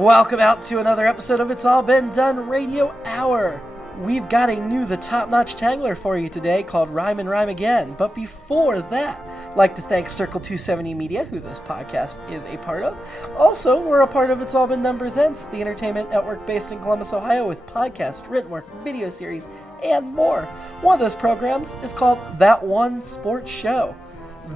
Welcome out to another episode of It's All Been Done Radio Hour. We've got a new The Topnotch Tangler for you today called Rhyme and Rhyme Again. But before that, I'd like to thank Circle 270 Media, who this podcast is a part of. Also, we're a part of It's All Been Done Presents, the entertainment network based in Columbus, Ohio, with podcasts, written work, video series, and more. One of those programs is called That One Sports Show.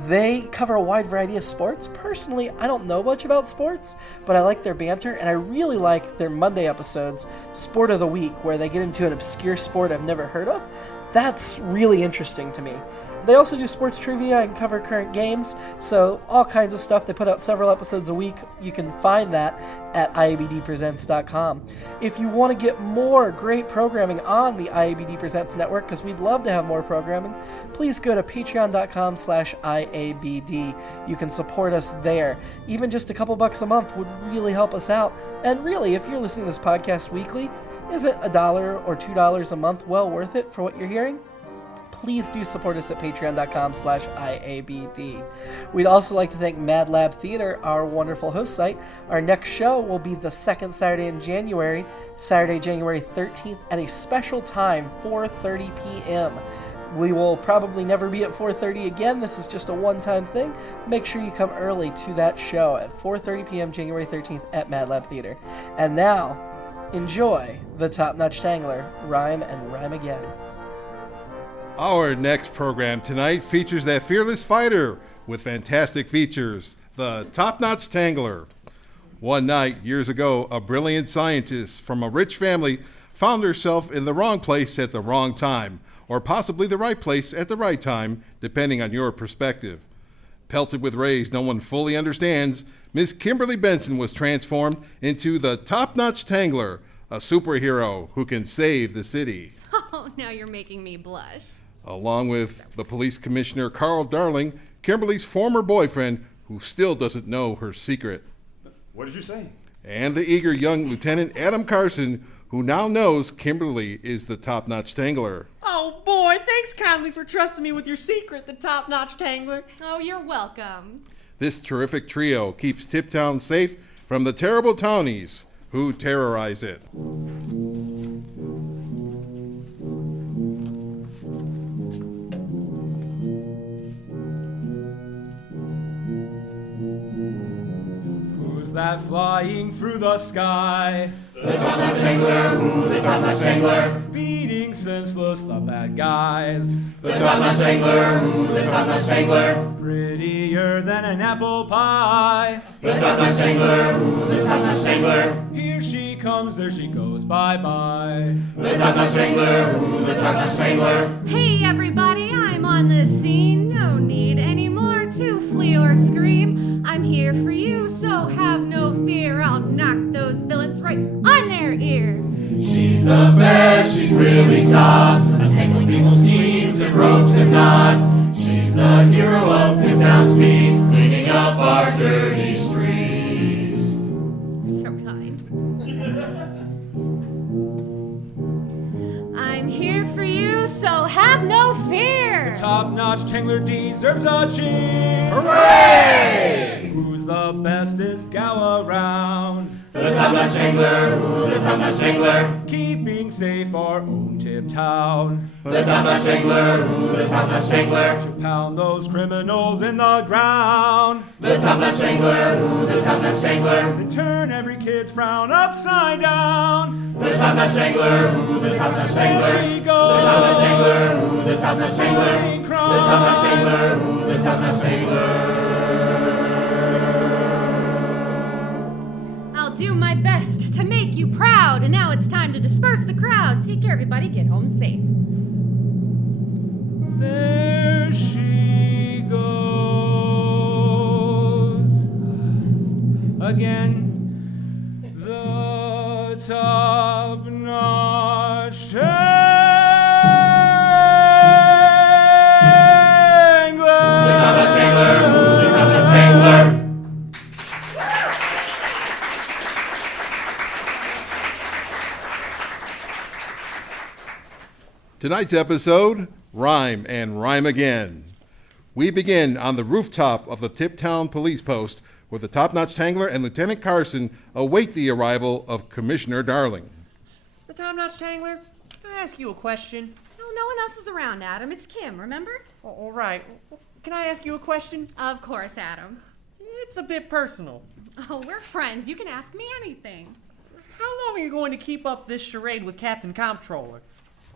They cover a wide variety of sports. Personally, I don't know much about sports, but I like their banter, and I really like their Monday episodes, Sport of the Week, where they get into an obscure sport I've never heard of. That's really interesting to me. They also do sports trivia and cover current games, so all kinds of stuff. They put out several episodes a week. You can find that at IABDpresents.com. If you want to get more great programming on the IABD Presents network, because we'd love to have more programming, please go to patreon.com/IABD. You can support us there. Even just a couple bucks a month would really help us out. And really, if you're listening to this podcast weekly, isn't $1 or $2 a month well worth it for what you're hearing? Please do support us at patreon.com/IABD. We'd also like to thank MadLab Theater, our wonderful host site. Our next show will be the second Saturday in January, Saturday, January 13th, at a special time, 4:30 p.m. We will probably never be at 4:30 again. This is just a one-time thing. Make sure you come early to that show at 4:30 p.m. January 13th at MadLab Theater. And now, enjoy the Topnotch Tangler, Rhyme and Rhyme Again. Our next program tonight features that fearless fighter with fantastic features, the Topnotch Tangler. One night, years ago, a brilliant scientist from a rich family found herself in the wrong place at the wrong time, or possibly the right place at the right time, depending on your perspective. Pelted with rays no one fully understands, Miss Kimberly Benson was transformed into the Topnotch Tangler, a superhero who can save the city. Oh, now you're making me blush. Along with the police commissioner, Carl Darling, Kimberly's former boyfriend, who still doesn't know her secret. What did you say? And the eager young Lieutenant Adam Carson, who now knows Kimberly is the Topnotch Tangler. Oh boy, thanks kindly for trusting me with your secret, the Topnotch Tangler. Oh, you're welcome. This terrific trio keeps Tiptown safe from the terrible townies who terrorize it. That flying through the sky, the Topnotch Tangler, ooh, the Topnotch Tangler, beating senseless the bad guys, the Topnotch Tangler, ooh, the Topnotch Tangler, prettier than an apple pie, the Topnotch Tangler, ooh, the Topnotch Tangler, here she comes, there she goes, bye-bye, the Topnotch Tangler, ooh, the Topnotch Tangler. Hey everybody, I'm on the scene. No need anymore to flee or scream. I'm here for you, so have no fear. I'll knock those villains right on their ear. She's the best, she's really tops, untangles evil schemes and ropes and knots. She's the hero of Tiptown's beats, cleaning up our dirty streets. So kind. I'm here for you, so have no fear. the Topnotch Tangler deserves a cheer. Hooray! Who's the bestest gal around? The Topnotch Tangler, ooh, the Topnotch Tangler, Keeping safe our own Tiptown. the Topnotch Tangler, ooh, the Topnotch Tangler, To pound those criminals in the ground. the Topnotch Tangler, ooh, the Topnotch Tangler, And turn every kid's frown upside down. the Topnotch Tangler, ooh, the Topnotch There Tangler, she the goes. Topnotch Tangler, ooh, the Topnotch Tangler, Looking the Topnotch crime. Tangler, ooh, the Topnotch Tangler. I'll do my best to make you proud. And now it's time to disperse the crowd. Take care, everybody. Get home safe. There she goes again. The Topnotch Tangler. The Topnotch Tangler, ooh, the Topnotch Tangler. Tonight's episode, Rhyme and Rhyme Again. We begin on the rooftop of the Tiptown Police Post, where the Topnotch Tangler and Lieutenant Carson await the arrival of Commissioner Darling. The Topnotch Tangler, can I ask you a question? No, no one else is around, Adam. It's Kim, remember? Oh, all right. Can I ask you a question? Of course, Adam. It's a bit personal. Oh, we're friends. You can ask me anything. How long are you going to keep up this charade with Captain Comptroller?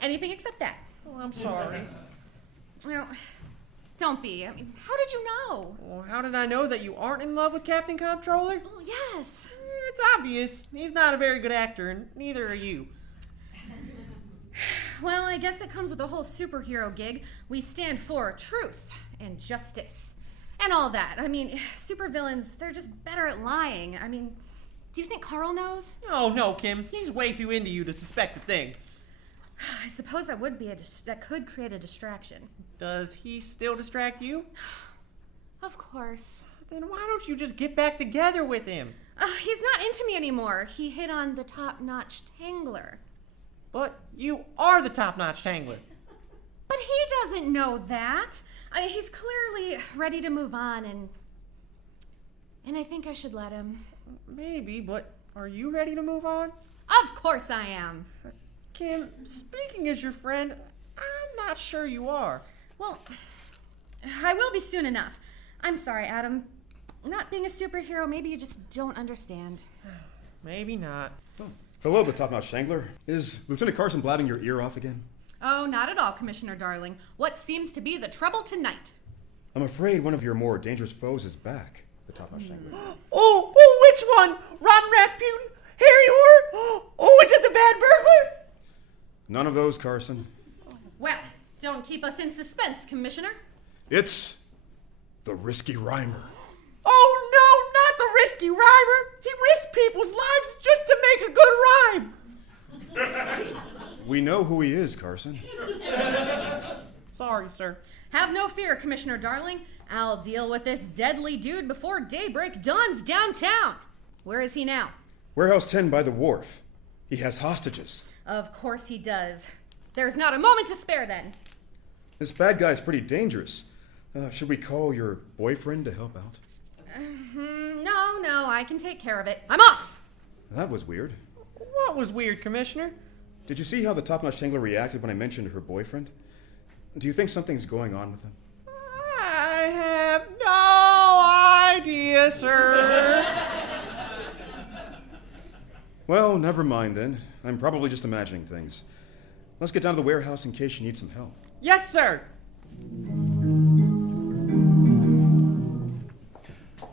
Anything except that. Oh, I'm sorry. Well, don't be. I mean, how did you know? Well, how did I know that you aren't in love with Captain Comptroller? Well, yes. It's obvious. He's not a very good actor, and neither are you. Well, I guess it comes with the whole superhero gig. We stand for truth and justice and all that. I mean, supervillains, they're just better at lying. I mean, do you think Carl knows? Oh, no, Kim. He's way too into you to suspect a thing. I suppose that would be that could create a distraction. Does he still distract you? Of course. Then why don't you just get back together with him? He's not into me anymore. He hit on the Topnotch Tangler. But you are the Topnotch Tangler. But he doesn't know that. He's clearly ready to move on, and I think I should let him. Maybe, but are you ready to move on? Of course I am. Kim, speaking as your friend, I'm not sure you are. Well, I will be soon enough. I'm sorry, Adam. Not being a superhero, maybe you just don't understand. Maybe not. Hello, the Topnotch Tangler. Is Lieutenant Carson blabbing your ear off again? Oh, not at all, Commissioner Darling. What seems to be the trouble tonight? I'm afraid one of your more dangerous foes is back, the Topnotch Tangler. Oh, which one? Rotten Rasputin? Harry Horror? Oh, is it the bad burglar? None of those, Carson. Well, don't keep us in suspense, Commissioner. It's the risky Rhymer. Oh, no, not the risky Rhymer. He risked people's lives just to make a good rhyme. We know who he is, Carson. Sorry, sir. Have no fear, Commissioner Darling. I'll deal with this deadly dude before daybreak dawns downtown. Where is he now? Warehouse 10 by the wharf. He has hostages. Of course he does. There's not a moment to spare then. This bad guy's pretty dangerous. Should we call your boyfriend to help out? No, I can take care of it. I'm off! That was weird. What was weird, Commissioner? Did you see how the Topnotch Tangler reacted when I mentioned her boyfriend? Do you think something's going on with him? I have no idea, sir. Well, never mind then. I'm probably just imagining things. Let's get down to the warehouse in case you need some help. Yes, sir.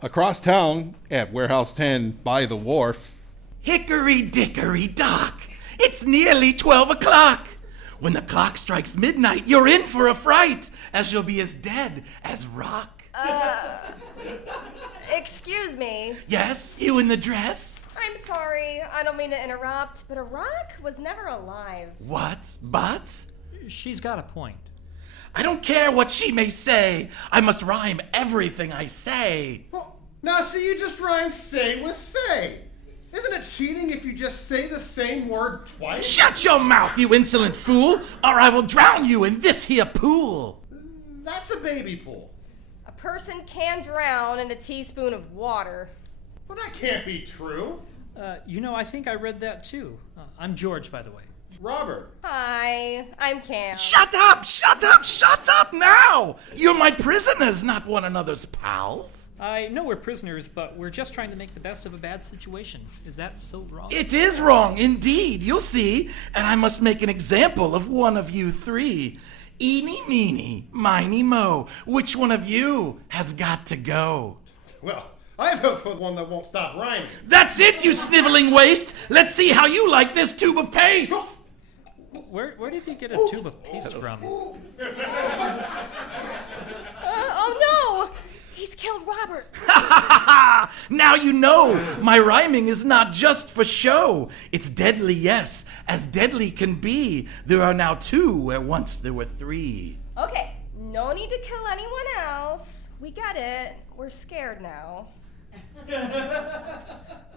Across town, at Warehouse 10 by the wharf. Hickory dickory dock. It's nearly 12 o'clock. When the clock strikes midnight, you're in for a fright, as you'll be as dead as rock. Excuse me. Yes, you in the dress? I'm sorry, I don't mean to interrupt, but a rock was never alive. What? But? She's got a point. I don't care what she may say. I must rhyme everything I say. Well, now see, you just rhyme say with say. Isn't it cheating if you just say the same word twice? Shut your mouth, you insolent fool, or I will drown you in this here pool. That's a baby pool. A person can drown in a teaspoon of water. Well, that can't be true. I think I read that too. I'm George, by the way. Robert. Hi, I'm Cam. Shut up, shut up, shut up now! You're my prisoners, not one another's pals. I know we're prisoners, but we're just trying to make the best of a bad situation. Is that so wrong? It is wrong, indeed, you'll see. And I must make an example of one of you three. Eeny, meeny, miny, mo. Which one of you has got to go? Well, I vote for the one that won't stop rhyming. That's it, you sniveling waste! Let's see how you like this tube of paste! Where did he get a tube of paste from? Oh no! He's killed Robert. Now you know, my rhyming is not just for show. It's deadly, yes, as deadly can be. There are now two where once there were three. Okay, no need to kill anyone else. We get it. We're scared now.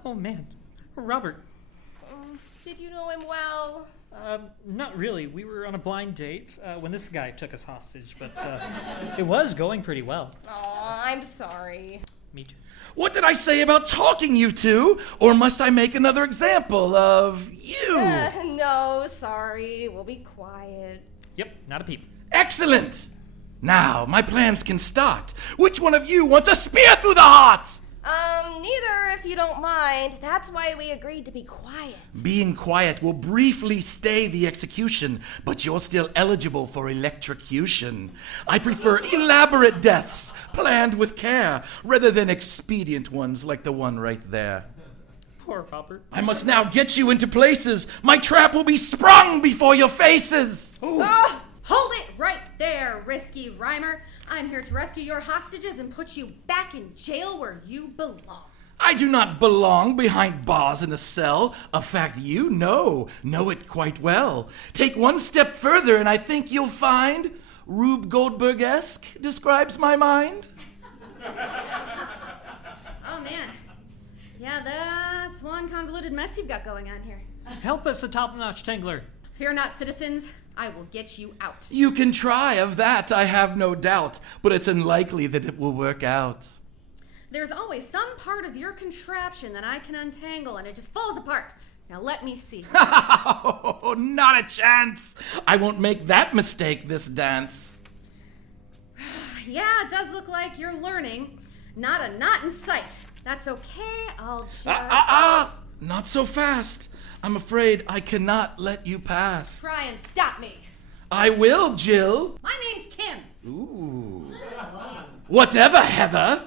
Oh man, Robert, Did you know him well? Not really. We were on a blind date when this guy took us hostage, but it was going pretty well. Aw, I'm sorry. Me too. What did I say about talking, you two? Or must I make another example of you? No, sorry. We'll be quiet. Yep, not a peep. Excellent! Now, my plans can start. Which one of you wants a spear through the heart? Neither, if you don't mind. That's why we agreed to be quiet. Being quiet will briefly stay the execution, but you're still eligible for electrocution. I prefer elaborate deaths, planned with care, rather than expedient ones like the one right there. Poor Robert. I must now get you into places. My trap will be sprung before your faces. Hold it right there, risky rhymer. I'm here to rescue your hostages and put you back in jail where you belong. I do not belong behind bars in a cell. A fact you know it quite well. Take one step further and I think you'll find Rube Goldberg-esque describes my mind. Oh, man. Yeah, that's one convoluted mess you've got going on here. Help us, a Topnotch Tangler. Fear not, citizens. I will get you out. You can try, of that I have no doubt, but it's unlikely that it will work out. There's always some part of your contraption that I can untangle and it just falls apart. Now let me see. Oh, not a chance. I won't make that mistake this dance. Yeah, it does look like you're learning. Not a knot in sight. That's okay, I'll just... Not so fast. I'm afraid I cannot let you pass. Try and stop me. I will, Jill. My name's Kim. Ooh. Whatever, Heather.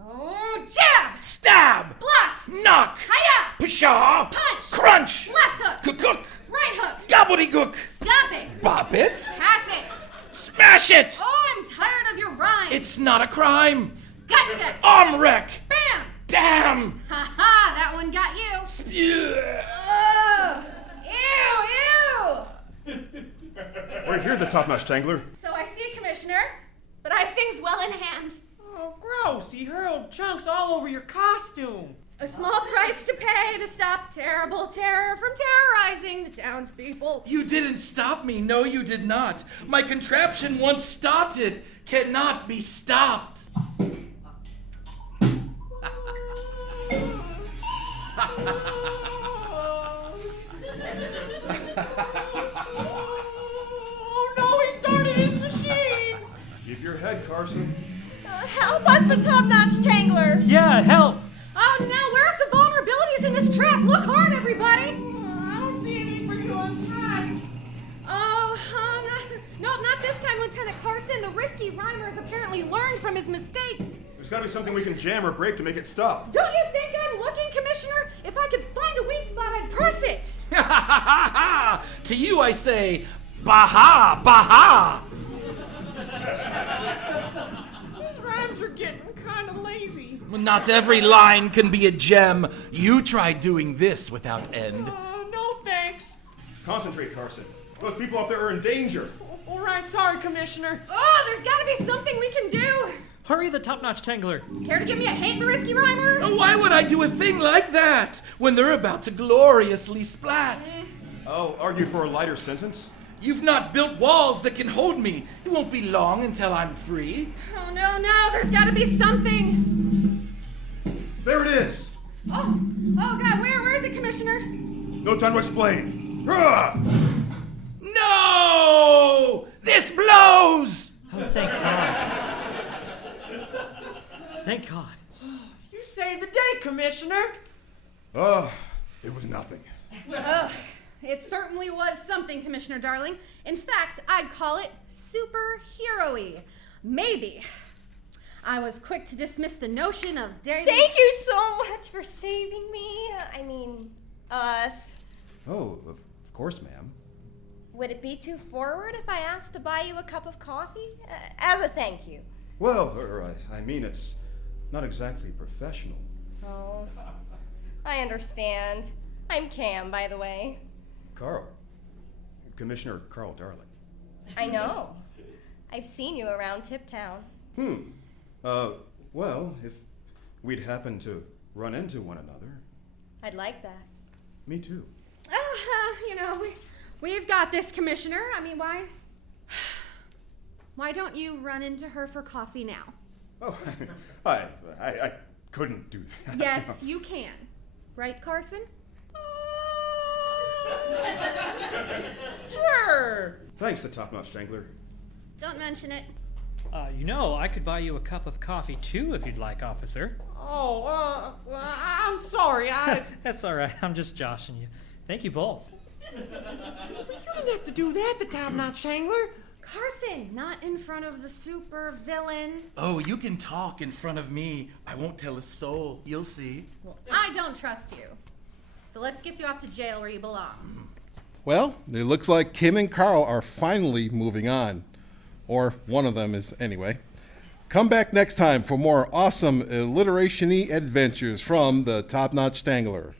Oh, jab! Stab! Block! Knock! Hiya! Pshaw! Punch! Crunch! Left hook! Cook! Right hook! Gobbledygook! Stop it! Bop it! Pass it! Smash it! Oh, I'm tired of your rhymes! It's not a crime! Gotcha! Arm wreck! Bam! Damn! Ha ha! That one got you! Spew! Ew! We're here, the Topnotch Tangler. So I see, Commissioner, but I have things well in hand. Oh, gross. He hurled chunks all over your costume. A small price to pay to stop terrible terror from terrorizing the townspeople. You didn't stop me. No, you did not. My contraption, once started, cannot be stopped. Oh no, he started his machine! Keep your head, Carson. Help us, the Topnotch Tangler! Yeah, help! Oh no, where's the vulnerabilities in this trap? Look hard, everybody! I don't see anything for you to untie. Oh, nope, not this time, Lieutenant Carson. The risky rhymer has apparently learned from his mistakes. There's gotta be something we can jam or break to make it stop. Don't you think I'm looking, Commissioner? If I could find a weak spot, I'd press it. To you I say, Baha! Baha! These rhymes are getting kind of lazy. Not every line can be a gem. You try doing this without end. No thanks. Concentrate, Carson. Those people up there are in danger. All right, sorry, Commissioner. Oh, there's gotta be something we can do. Hurry, the Topnotch Tangler. Care to give me a hint, the risky rhymer? Why would I do a thing like that when they're about to gloriously splat? I'll argue for a lighter sentence. You've not built walls that can hold me. It won't be long until I'm free. Oh, no, there's gotta be something. There it is. Oh, God, where is it, Commissioner? No time to explain. Hurrah! No! This blows! Oh, thank God. Thank God. You saved the day, Commissioner. It was nothing. It certainly was something, Commissioner Darling. In fact, I'd call it superhero-y. Maybe. I was quick to dismiss the notion of dating. Thank you so much for saving me. I mean, us. Oh, of course, ma'am. Would it be too forward if I asked to buy you a cup of coffee? As a thank you. Well, I mean, it's not exactly professional. Oh, I understand. I'm Cam, by the way. Carl. Commissioner Carl Darling. I know. I've seen you around Tiptown. Well, if we'd happen to run into one another. I'd like that. Me too. We've got this, Commissioner. I mean, why don't you run into her for coffee now? Oh, I couldn't do that. Yes, you can. Right, Carson? Sure. Thanks, the Topnotch Tangler. Don't mention it. I could buy you a cup of coffee too if you'd like, officer. Oh, I'm sorry. That's all right. I'm just joshing you. Thank you both. You didn't have to do that, the Topnotch Tangler. Carson, not in front of the super villain. Oh, you can talk in front of me. I won't tell a soul. You'll see. Well, I don't trust you. So let's get you off to jail where you belong. Well, it looks like Kim and Carl are finally moving on. Or one of them is, anyway. Come back next time for more awesome alliteration-y adventures from the Topnotch Tangler.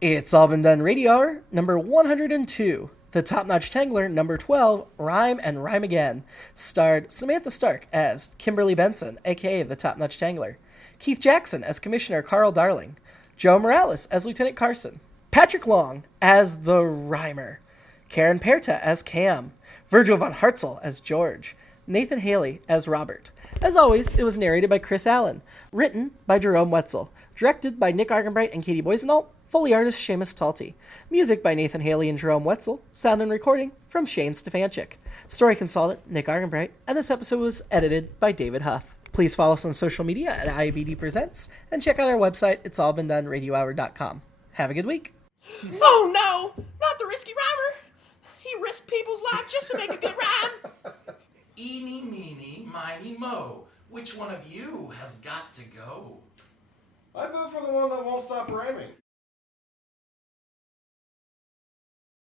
It's All Been Done Radio Hour, number 102. The Topnotch Tangler, number 12, Rhyme and Rhyme Again, starred Samantha Stark as Kimberly Benson, a.k.a. the Topnotch Tangler, Keith Jackson as Commissioner Carl Darling, Joe Morales as Lieutenant Carson, Patrick Long as the Rhymer, Karen Perta as Kam, Virgil von Hartzel as George, Nathan Haley as Robert. As always, it was narrated by Chris Allen, written by Jerome Wetzel, directed by Nick Arganbright and Katie Boissoneault, Foley artist Seamus Talty. Music by Nathan Haley and Jerome Wetzel. Sound and recording from Shane Stefanchik. Story consultant Nick Arganbright. And this episode was edited by David Huff. Please follow us on social media at IABD Presents. And check out our website, itsallbeendoneradiohour.com. Have a good week. Oh no! Not the risky rhymer! He risked people's lives just to make a good rhyme! Eeny, meeny, miny, mo. Which one of you has got to go? I vote for the one that won't stop rhyming.